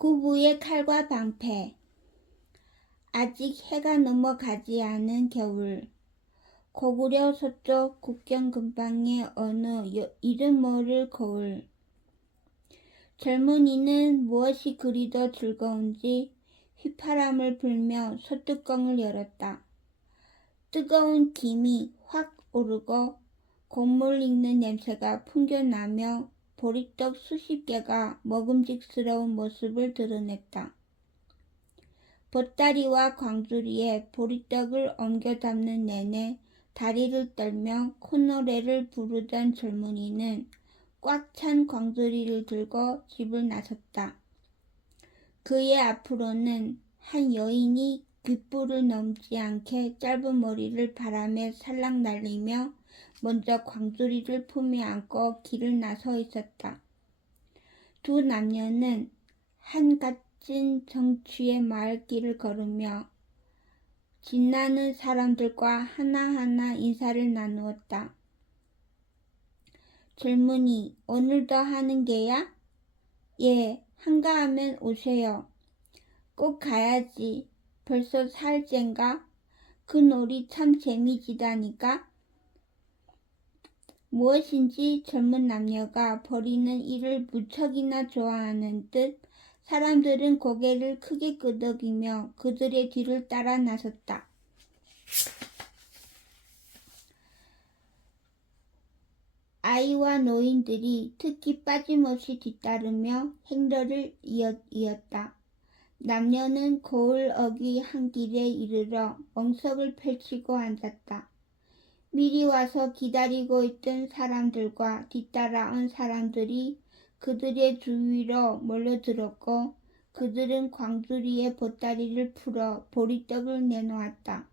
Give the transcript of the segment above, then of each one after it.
구부의 칼과 방패. 아직 해가 넘어가지 않은 겨울. 고구려 서쪽 국경 근방의 어느 이름 모를 거울. 젊은이는 무엇이 그리도 즐거운지 휘파람을 불며 소뚜껑을 열었다. 뜨거운 김이 확 오르고 곡물 익는 냄새가 풍겨나며 보리떡 수십 개가 먹음직스러운 모습을 드러냈다. 보따리와 광주리에 보리떡을 옮겨 담는 내내 다리를 떨며 콧노래를 부르던 젊은이는 꽉 찬 광주리를 들고 집을 나섰다. 그의 앞으로는 한 여인이 귓불을 넘지 않게 짧은 머리를 바람에 살랑 날리며 먼저 광주리를 품에 안고 길을 나서 있었다. 두 남녀는 한갓진 정취의 마을길을 걸으며 지나는 사람들과 하나하나 인사를 나누었다. 젊은이, 오늘도 하는 게야? 예, 한가하면 오세요. 꼭 가야지. 벌써 사흘째인가? 그 놀이 참 재미지다니까? 무엇인지 젊은 남녀가 벌이는 일을 무척이나 좋아하는 듯 사람들은 고개를 크게 끄덕이며 그들의 뒤를 따라 나섰다. 아이와 노인들이 특히 빠짐없이 뒤따르며 행렬을 이었다. 남녀는 거울 어귀 한 길에 이르러 멍석을 펼치고 앉았다. 미리 와서 기다리고 있던 사람들과 뒤따라온 사람들이 그들의 주위로 몰려들었고 그들은 광주리에 보따리를 풀어 보리떡을 내놓았다.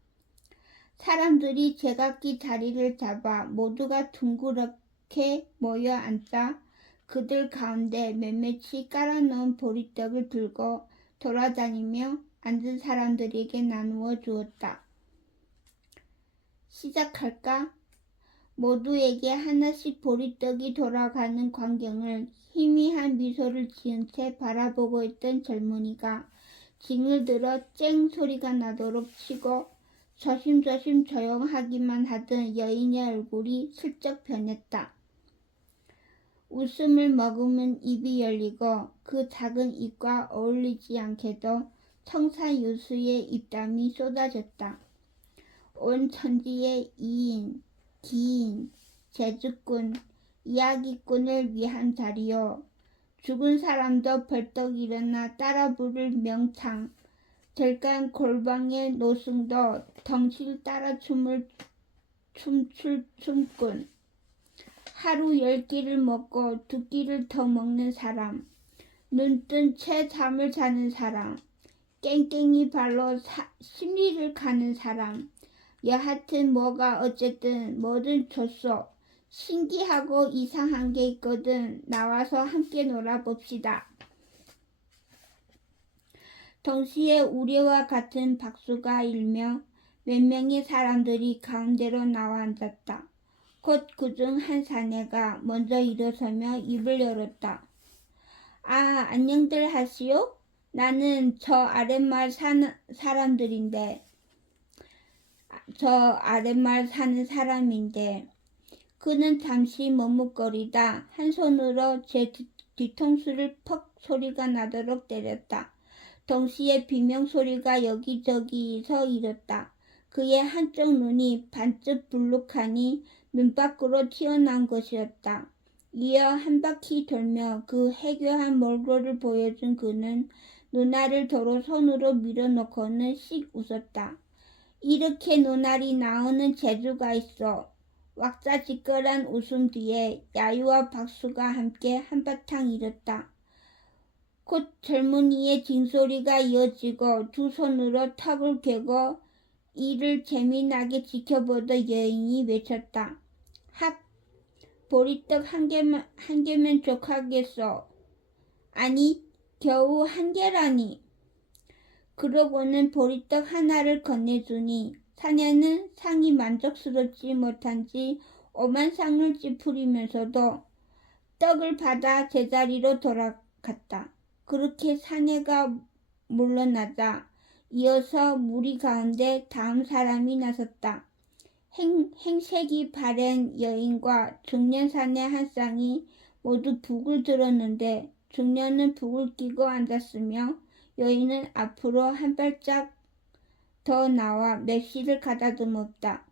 사람들이 제각기 자리를 잡아 모두가 둥그렇게 모여 앉자 그들 가운데 몇몇이 깔아놓은 보리떡을 들고 돌아다니며 앉은 사람들에게 나누어 주었다. 시작할까? 모두에게 하나씩 보리떡이 돌아가는 광경을 희미한 미소를 지은 채 바라보고 있던 젊은이가 징을 들어 쨍 소리가 나도록 치고 조심조심 조용하기만 하던 여인의 얼굴이 슬쩍 변했다. 웃음을 머금은 입이 열리고 그 작은 입과 어울리지 않게도 청사유수의 입담이 쏟아졌다. 온 천지의 이인, 기인, 재주꾼, 이야기꾼을 위한 자리요. 죽은 사람도 벌떡 일어나 따라 부를 명창, 들간 골방의 노승도 덩실 따라 춤출 춤꾼. 하루 10끼를 먹고 2끼를 더 먹는 사람, 눈뜬 채 잠을 자는 사람, 깽깽이 발로 심리를 가는 사람, 여하튼 뭐가 어쨌든 뭐든 좋소. 신기하고 이상한 게 있거든 나와서 함께 놀아봅시다. 동시에 우리와 같은 박수가 일며 몇 명의 사람들이 가운데로 나와 앉았다. 곧 그중 한 사내가 먼저 일어서며 입을 열었다. 아, 안녕들 하시오? 나는 저 아랫마을 사는 사람인데 그는 잠시 머뭇거리다 한 손으로 제 뒤통수를 퍽 소리가 나도록 때렸다. 동시에 비명소리가 여기저기서 일었다. 그의 한쪽 눈이 반쯤 불룩하니 눈 밖으로 튀어나온 것이었다. 이어 한 바퀴 돌며 그 해교한 몰골을 보여준 그는 눈알을 도로 손으로 밀어놓고는 씩 웃었다. 이렇게 눈알이 나오는 재주가 있어. 왁자지껄한 웃음 뒤에 야유와 박수가 함께 한바탕 일었다. 곧 젊은이의 징소리가 이어지고 두 손으로 턱을 괴고 이를 재미나게 지켜보던 여인이 외쳤다. 합! 보리떡 한 개면 족하겠소. 아니, 겨우 한 개라니. 그러고는 보리떡 하나를 건네주니 사내는 상이 만족스럽지 못한지 오만상을 찌푸리면서도 떡을 받아 제자리로 돌아갔다. 그렇게 사내가 물러나자 이어서 무리 가운데 다음 사람이 나섰다. 행색이 바랜 여인과 중년 사내 한 쌍이 모두 북을 들었는데 중년은 북을 끼고 앉았으며 여인은 앞으로 한 발짝 더 나와 맵시를 가다듬었다.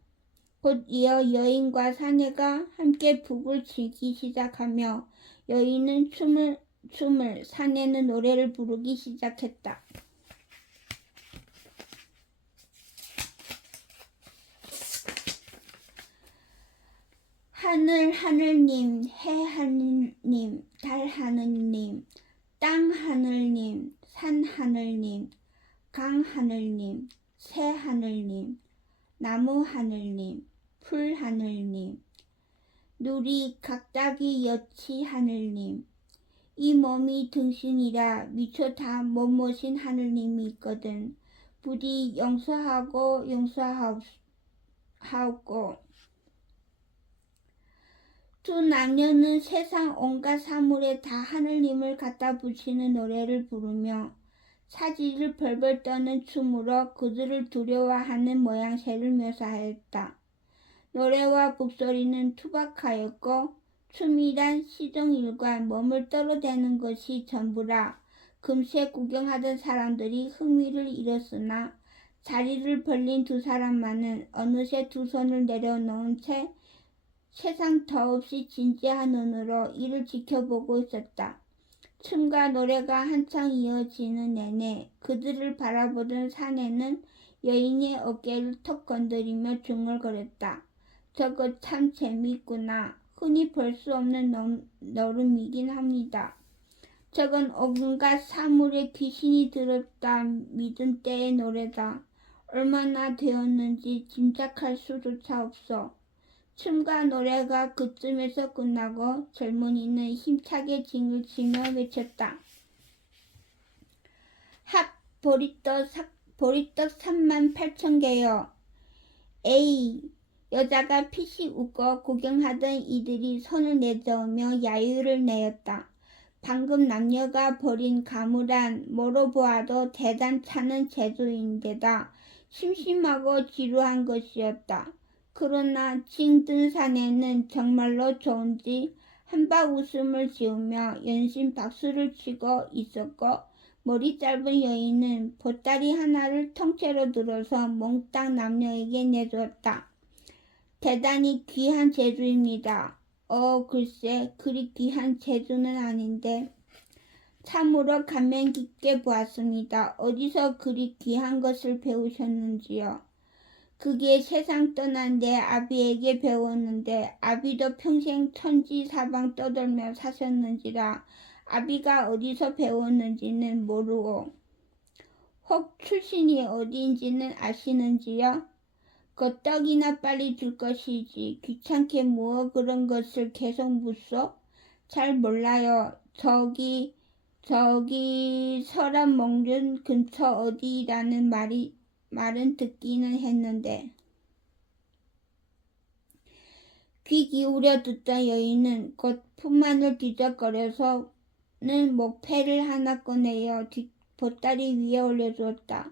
곧 이어 여인과 사내가 함께 북을 치기 시작하며 여인은 춤을 사내는 노래를 부르기 시작했다. 하늘 하늘님, 해 하늘님, 달 하늘님, 땅 하늘님, 산 하늘님, 강 하늘님, 새 하늘님, 나무 하늘님, 풀 하늘님, 누리 각다기 여치 하늘님, 이 몸이 등신이라 미처 다 못 모신 하늘님이 있거든. 부디 용서하고 두 남녀는 세상 온갖 사물에 다 하늘님을 갖다 붙이는 노래를 부르며 사지를 벌벌 떠는 춤으로 그들을 두려워하는 모양새를 묘사하였다. 노래와 북소리는 투박하였고 춤이란 시종일관 몸을 떨어대는 것이 전부라. 금세 구경하던 사람들이 흥미를 잃었으나 자리를 벌린 두 사람만은 어느새 두 손을 내려놓은 채 세상 더없이 진지한 눈으로 이를 지켜보고 있었다. 춤과 노래가 한창 이어지는 내내 그들을 바라보던 사내는 여인의 어깨를 턱 건드리며 중얼거렸다. 저거 참 재미있구나. 흔히 볼 수 없는 노름이긴 합니다. 저건 온갖 사물에 귀신이 들었다 믿은 때의 노래다. 얼마나 되었는지 짐작할 수조차 없어. 춤과 노래가 그쯤에서 끝나고 젊은이는 힘차게 징을 치며 외쳤다. 학 보리떡 38,000개요. 에이, 여자가 피식 웃고 구경하던 이들이 손을 내저으며 야유를 내었다. 방금 남녀가 벌인 가물한 뭐로 보아도 대단찮은 재주인데다 심심하고 지루한 것이었다. 그러나 징든 사내는 정말로 좋은지 한박 웃음을 지으며 연신 박수를 치고 있었고 머리 짧은 여인은 보따리 하나를 통째로 들어서 몽땅 남녀에게 내주었다. 대단히 귀한 재주입니다. 글쎄 그리 귀한 재주는 아닌데 참으로 감명 깊게 보았습니다. 어디서 그리 귀한 것을 배우셨는지요? 그게 세상 떠난 내 아비에게 배웠는데 아비도 평생 천지사방 떠돌며 사셨는지라 아비가 어디서 배웠는지는 모르고 혹 출신이 어디인지는 아시는지요? 그 떡이나 빨리 줄 것이지 귀찮게 무어 그런 것을 계속 묻소? 잘 몰라요. 저기 서랍몽준 근처 어디라는 말은 듣기는 했는데. 귀 기울여 듣던 여인은 곧 품안을 뒤적거려서는 목패를 하나 꺼내어 보따리 위에 올려주었다.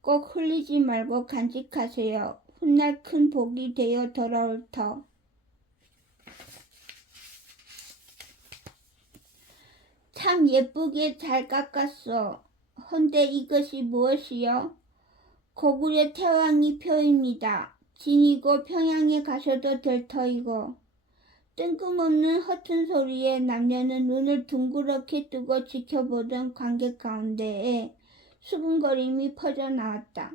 꼭 흘리지 말고 간직하세요. 훗날 큰 복이 되어 돌아올 터. 참 예쁘게 잘 깎았어. 헌데 이것이 무엇이요? 고구려 태왕이 표입니다. 진이고 평양에 가셔도 될 터이고. 뜬금없는 허튼 소리에 남녀는 눈을 둥그렇게 뜨고 지켜보던 관객 가운데에 수군거림이 퍼져나왔다.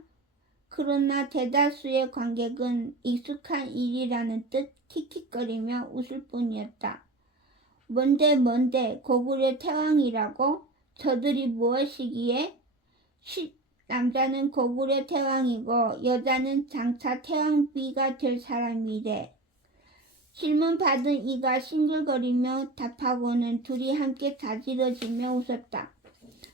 그러나 대다수의 관객은 익숙한 일이라는 듯 킥킥거리며 웃을 뿐이었다. 뭔데 고구려 태왕이라고? 저들이 무엇이기에? 남자는 고구려 태왕이고 여자는 장차 태왕비가 될 사람이래. 질문 받은 이가 싱글거리며 답하고는 둘이 함께 다지러지며 웃었다.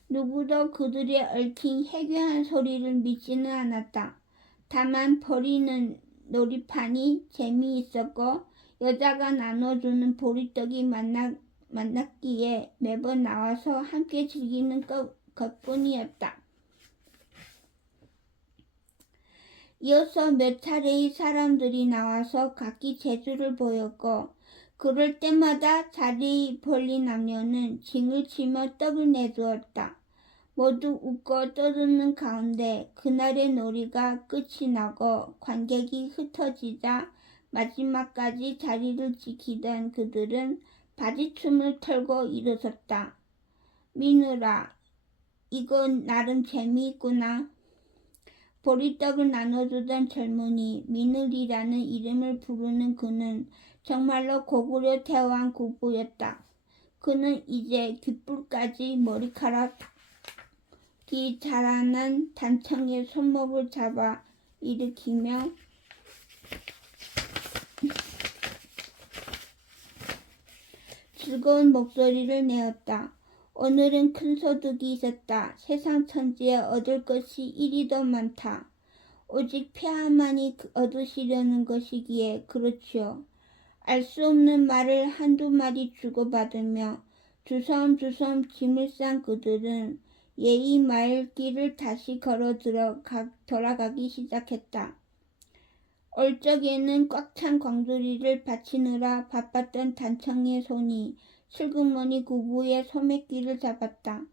누구도 그들의 얽힌 해괴한 소리를 믿지는 않았다. 다만 버리는 놀이판이 재미있었고 여자가 나눠주는 보리떡이 만났기에 매번 나와서 함께 즐기는 것뿐이었다. 이어서 몇 차례의 사람들이 나와서 각기 재주를 보였고 그럴 때마다 자리에 벌린 남녀는 징을 치며 떡을 내주었다. 모두 웃고 떠드는 가운데 그날의 놀이가 끝이 나고 관객이 흩어지자 마지막까지 자리를 지키던 그들은 바지춤을 털고 일어섰다. 민우라, 이건 나름 재미있구나. 보리떡을 나눠주던 젊은이 민을이라는 이름을 부르는 그는 정말로 고구려 태왕 구부였다. 그는 이제 귓불까지 머리카락이 자라난 단청의 손목을 잡아 일으키며 즐거운 목소리를 내었다. 오늘은 큰 소득이 있었다. 세상 천지에 얻을 것이 이리도 많다. 오직 폐하만이 얻으시려는 것이기에 그렇지요. 알 수 없는 말을 한두 마디 주고받으며 주섬주섬 짐을 싼 그들은 예의 말길을 다시 걸어 돌아가기 시작했다. 올 적에는 꽉 찬 광주리를 바치느라 바빴던 단청의 손이 슬그머니 구부의 소매끼를 잡았다.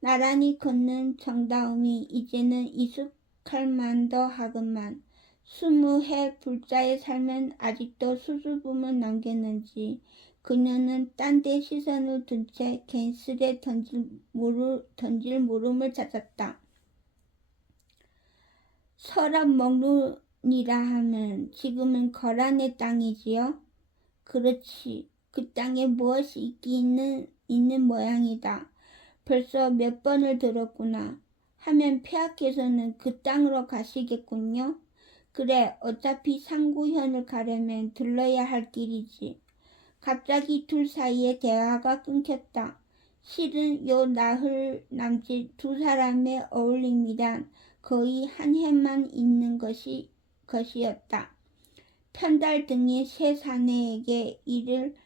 나란히 걷는 정다움이 이제는 익숙할 만도 하건만 20해 불자의 삶은 아직도 수줍음을 남겼는지 그녀는 딴 데 시선을 둔 채 괜스레 던질 물음을 찾았다. 서랍 먹론이라 하면 지금은 거란의 땅이지요? 그렇지. 그 땅에 무엇이 있는 모양이다. 벌써 몇 번을 들었구나. 하면 폐하께서는 그 땅으로 가시겠군요. 그래, 어차피 상구현을 가려면 들러야 할 길이지. 갑자기 둘 사이에 대화가 끊겼다. 실은 요 나흘 남짓 두 사람의 어울림이란 거의 한 해만 있는 것이었다. 편달 등의 세 사내에게 일을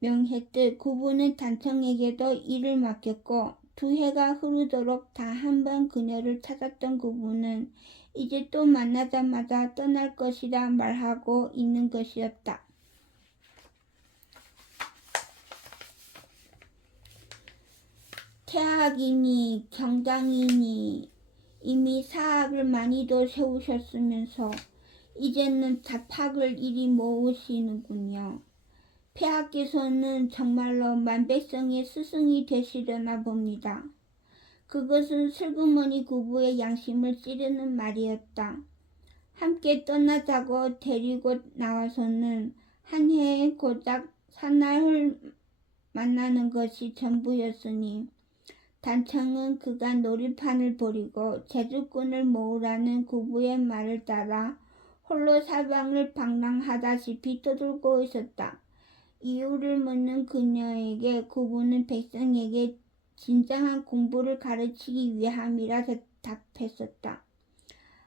명했듯 구부는 단청에게도 일을 맡겼고 두 해가 흐르도록 다 한 번 그녀를 찾았던 구부는 이제 또 만나자마자 떠날 것이라 말하고 있는 것이었다. 태학이니 경당이니 이미 사학을 많이도 세우셨으면서 이제는 잡학을 이리 모으시는군요. 폐하께서는 정말로 만백성의 스승이 되시려나 봅니다. 그것은 슬그머니 구부의 양심을 찌르는 말이었다. 함께 떠나자고 데리고 나와서는 한 해에 고작 사나흘 만나는 것이 전부였으니 단청은 그간 놀이판을 버리고 제주꾼을 모으라는 구부의 말을 따라 홀로 사방을 방랑하다시피 떠돌고 있었다. 이유를 묻는 그녀에게 구부는 백성에게 진정한 공부를 가르치기 위함이라 대답했었다.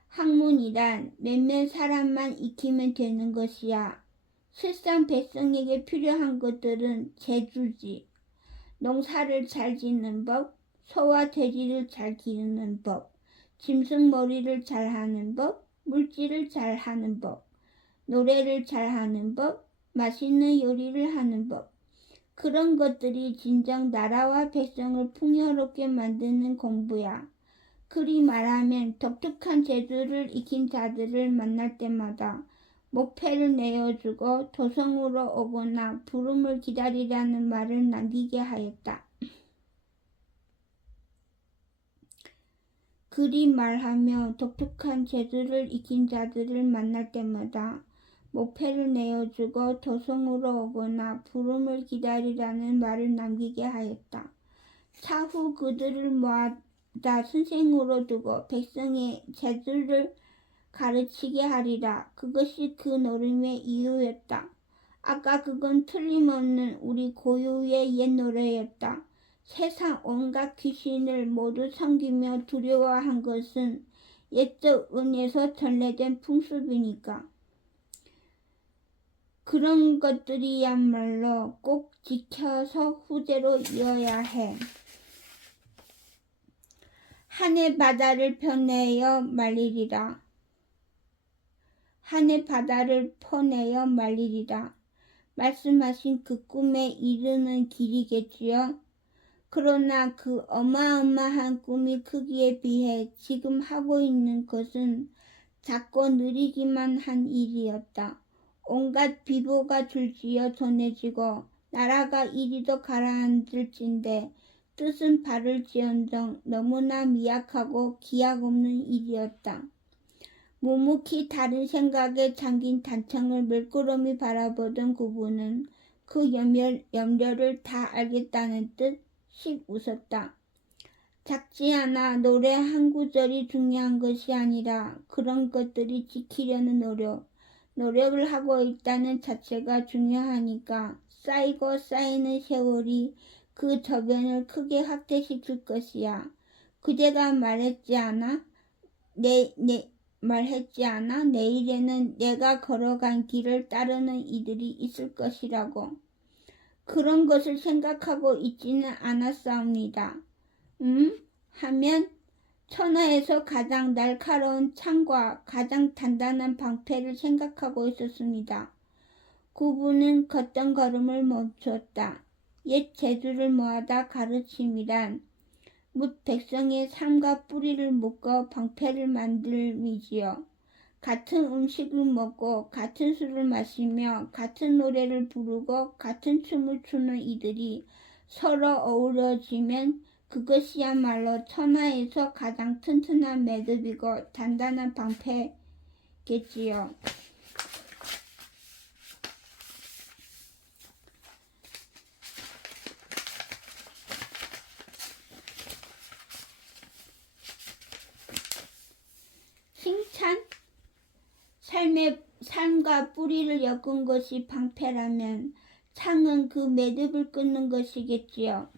학문이란 몇몇 사람만 익히면 되는 것이야. 실상 백성에게 필요한 것들은 재주지. 농사를 잘 짓는 법, 소와 돼지를 잘 기르는 법, 짐승머리를 잘 하는 법, 물질을 잘 하는 법, 노래를 잘 하는 법, 맛있는 요리를 하는 법. 그런 것들이 진정 나라와 백성을 풍요롭게 만드는 공부야. 그리 말하면 독특한 재주를 익힌 자들을 만날 때마다 목패를 내어주고 도성으로 오거나 부름을 기다리라는 말을 남기게 하였다. 그리 말하며 독특한 재주를 익힌 자들을 만날 때마다 목패를 내어주고 도성으로 오거나 부름을 기다리라는 말을 남기게 하였다. 차후 그들을 모아다 선생으로 두고 백성의 재주를 가르치게 하리라. 그것이 그 노름의 이유였다. 아까 그건 틀림없는 우리 고유의 옛 노래였다. 세상 온갖 귀신을 모두 섬기며 두려워한 것은 옛적 은에서 전래된 풍습이니까. 그런 것들이야말로 꼭 지켜서 후대로 이어야 해. 하늘 바다를 퍼내어 말리리라. 하늘 바다를 퍼내어 말리리라. 말씀하신 그 꿈에 이르는 길이겠지요. 그러나 그 어마어마한 꿈의 크기에 비해 지금 하고 있는 것은 작고 느리기만 한 일이었다. 온갖 비보가 줄지어 전해지고 나라가 이리도 가라앉을진데 뜻은 바를지언정 너무나 미약하고 기약 없는 일이었다. 묵묵히 다른 생각에 잠긴 단청을 물끄러미 바라보던 구부는 그 염려를 다 알겠다는 듯씩 웃었다. 작지 않아 노래 한 구절이 중요한 것이 아니라 그런 것들이 지키려는 노력을 하고 있다는 자체가 중요하니까 쌓이고 쌓이는 세월이 그 저변을 크게 확대시킬 것이야. 그대가 말했지 않아? 내일에는 내가 걸어간 길을 따르는 이들이 있을 것이라고. 그런 것을 생각하고 있지는 않았사옵니다. 하면 천하에서 가장 날카로운 창과 가장 단단한 방패를 생각하고 있었습니다. 구부는 걷던 걸음을 멈추었다. 옛 재주를 모아다 가르침이란 뭇 백성의 삶과 뿌리를 묶어 방패를 만들미지요. 같은 음식을 먹고 같은 술을 마시며 같은 노래를 부르고 같은 춤을 추는 이들이 서로 어우러지면 그것이야말로 천하에서 가장 튼튼한 매듭이고 단단한 방패겠지요. 칭찬? 삶과 뿌리를 엮은 것이 방패라면 창은 그 매듭을 끊는 것이겠지요.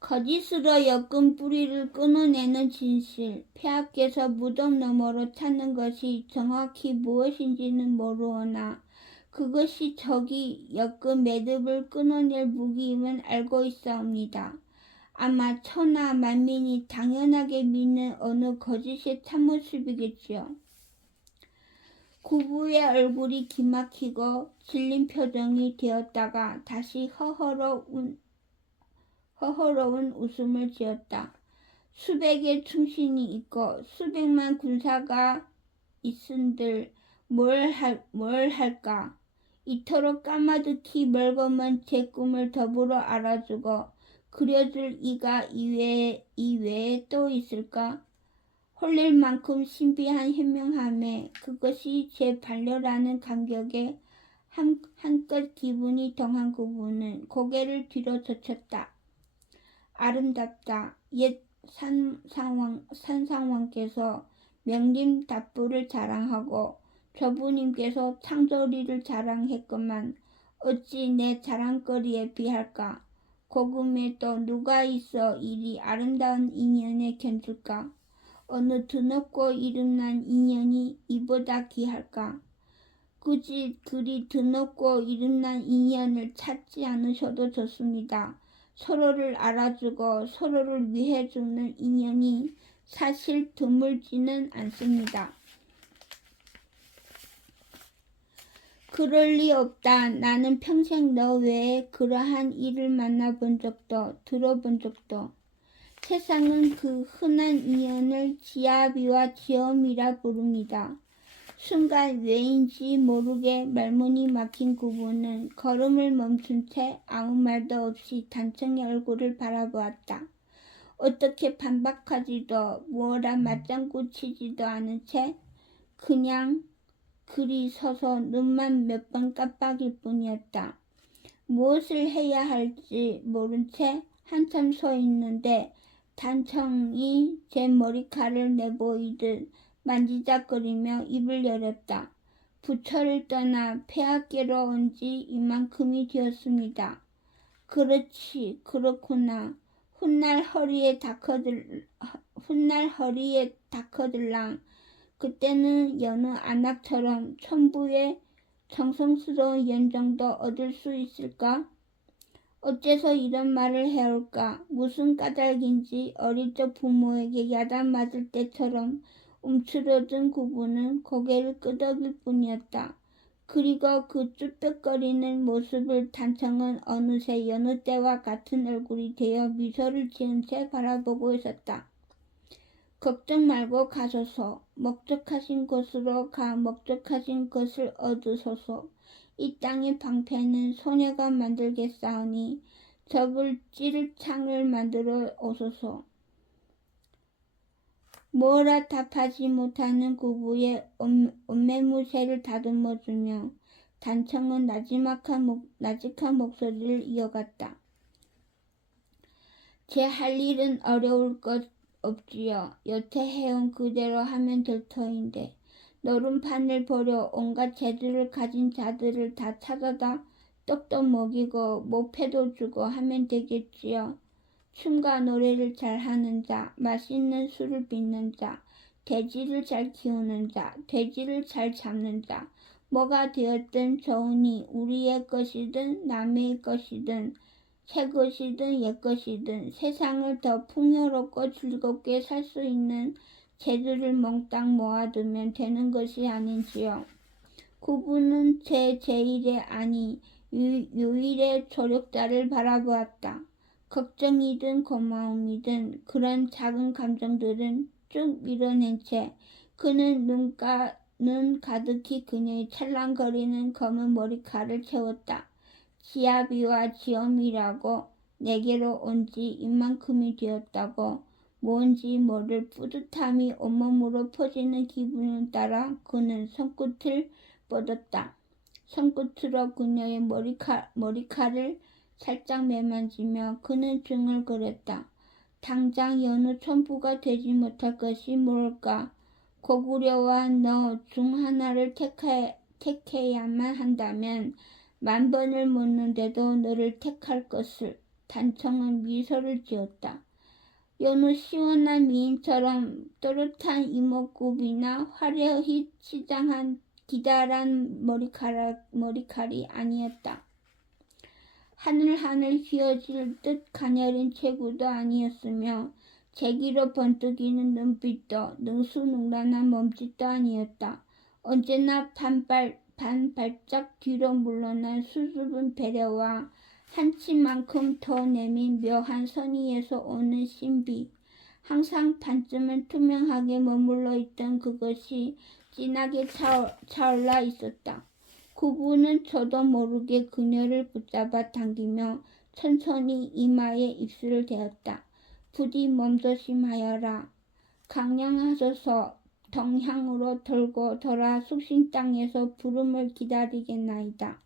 거짓으로 엮은 뿌리를 끊어내는 진실, 폐하께서 무덤 너머로 찾는 것이 정확히 무엇인지는 모르오나 그것이 저기 엮은 매듭을 끊어낼 무기임은 알고 있사옵니다. 아마 천하 만민이 당연하게 믿는 어느 거짓의 참모습이겠지요. 구부의 얼굴이 기막히고 질린 표정이 되었다가 다시 허허로운 웃음을 지었다. 수백의 충신이 있고 수백만 군사가 있은들 뭘 할까? 이토록 까마득히 멀거먼 제 꿈을 더불어 알아주고 그려줄 이가 이외에 또 있을까? 홀릴 만큼 신비한 현명함에 그것이 제 반려라는 감격에 한껏 기분이 동한 구부는 고개를 뒤로 젖혔다. 아름답다. 옛 산상왕께서 명림답부를 자랑하고 조부님께서 창조리를 자랑했건만 어찌 내 자랑거리에 비할까? 고금에 또 누가 있어 이리 아름다운 인연에 견줄까? 어느 드높고 이름난 인연이 이보다 귀할까? 굳이 그리 드높고 이름난 인연을 찾지 않으셔도 좋습니다. 서로를 알아주고 서로를 위해 주는 인연이 사실 드물지는 않습니다. 그럴 리 없다. 나는 평생 너 외에 그러한 일을 만나본 적도 들어본 적도. 세상은 그 흔한 인연을 지아비와 지엄이라 부릅니다. 순간 왜인지 모르게 말문이 막힌 구부는 걸음을 멈춘 채 아무 말도 없이 단청의 얼굴을 바라보았다. 어떻게 반박하지도 무어라 맞장구 치지도 않은 채 그냥 그리 서서 눈만 몇 번 깜빡일 뿐이었다. 무엇을 해야 할지 모른 채 한참 서 있는데 단청이 제 머리칼을 내보이듯 만지작거리며 입을 열었다. 부처를 떠나 폐하께로 온 지 이만큼이 되었습니다. 그렇지, 그렇구나. 훗날 허리에 다커들랑 그때는 여느 안악처럼 천부의 정성스러운 연정도 얻을 수 있을까? 어째서 이런 말을 해올까? 무슨 까닭인지 어릴 적 부모에게 야단 맞을 때처럼 움츠러든 구부는 고개를 끄덕일 뿐이었다. 그리고 그 쭈뼛거리는 모습을 단청은 어느새 여느 때와 같은 얼굴이 되어 미소를 지은 채 바라보고 있었다. 걱정 말고 가소서. 목적하신 곳으로 가 목적하신 것을 얻으소서. 이 땅의 방패는 소녀가 만들겠사오니 적을 찌를 창을 만들어 오소서. 뭐라 답하지 못하는 구부의 옷매무새를 다듬어주며 단청은 나직한 목소리를 이어갔다. 제 할 일은 어려울 것 없지요. 여태 해온 그대로 하면 될 터인데 노름판을 버려 온갖 재주를 가진 자들을 다 찾아다 떡도 먹이고 목패도 주고 하면 되겠지요. 춤과 노래를 잘하는 자, 맛있는 술을 빚는 자, 돼지를 잘 키우는 자, 돼지를 잘 잡는 자, 뭐가 되었든 좋으니 우리의 것이든 남의 것이든 새 것이든 옛 것이든 세상을 더 풍요롭고 즐겁게 살 수 있는 재주를 몽땅 모아두면 되는 것이 아닌지요. 구부는 제1의 아니 유일의 조력자를 바라보았다. 걱정이든 고마움이든 그런 작은 감정들은 쭉 밀어낸 채 그는 눈 가득히 그녀의 찰랑거리는 검은 머리카락을 채웠다. 지아비와 지엄이라고 내게로 온 지 이만큼이 되었다고 뭔지 모를 뿌듯함이 온몸으로 퍼지는 기분을 따라 그는 손끝을 뻗었다. 손끝으로 그녀의 머리칼을 살짝 매만지며 그는 중얼거렸다. 당장 여느 촌부가 되지 못할 것이 뭘까? 고구려와 너 중 하나를 택해야만 한다면 10,000번을 묻는데도 너를 택할 것을. 단청은 미소를 지었다. 여느 시원한 미인처럼 또렷한 이목구비나 화려히 치장한 기다란 머리칼이 아니었다. 하늘하늘 휘어질 듯 가녀린 체구도 아니었으며 재기로 번뜩이는 눈빛도 능수능란한 몸짓도 아니었다. 언제나 반발짝 뒤로 물러난 수줍은 배려와 한치만큼 더 내민 묘한 선의에서 오는 신비, 항상 반쯤은 투명하게 머물러 있던 그것이 진하게 차올라 있었다. 구부는 저도 모르게 그녀를 붙잡아 당기며 천천히 이마에 입술을 대었다. 부디 몸조심하여라. 강량하소서. 동향으로 돌고 돌아 숙신 땅에서 부름을 기다리겠나이다.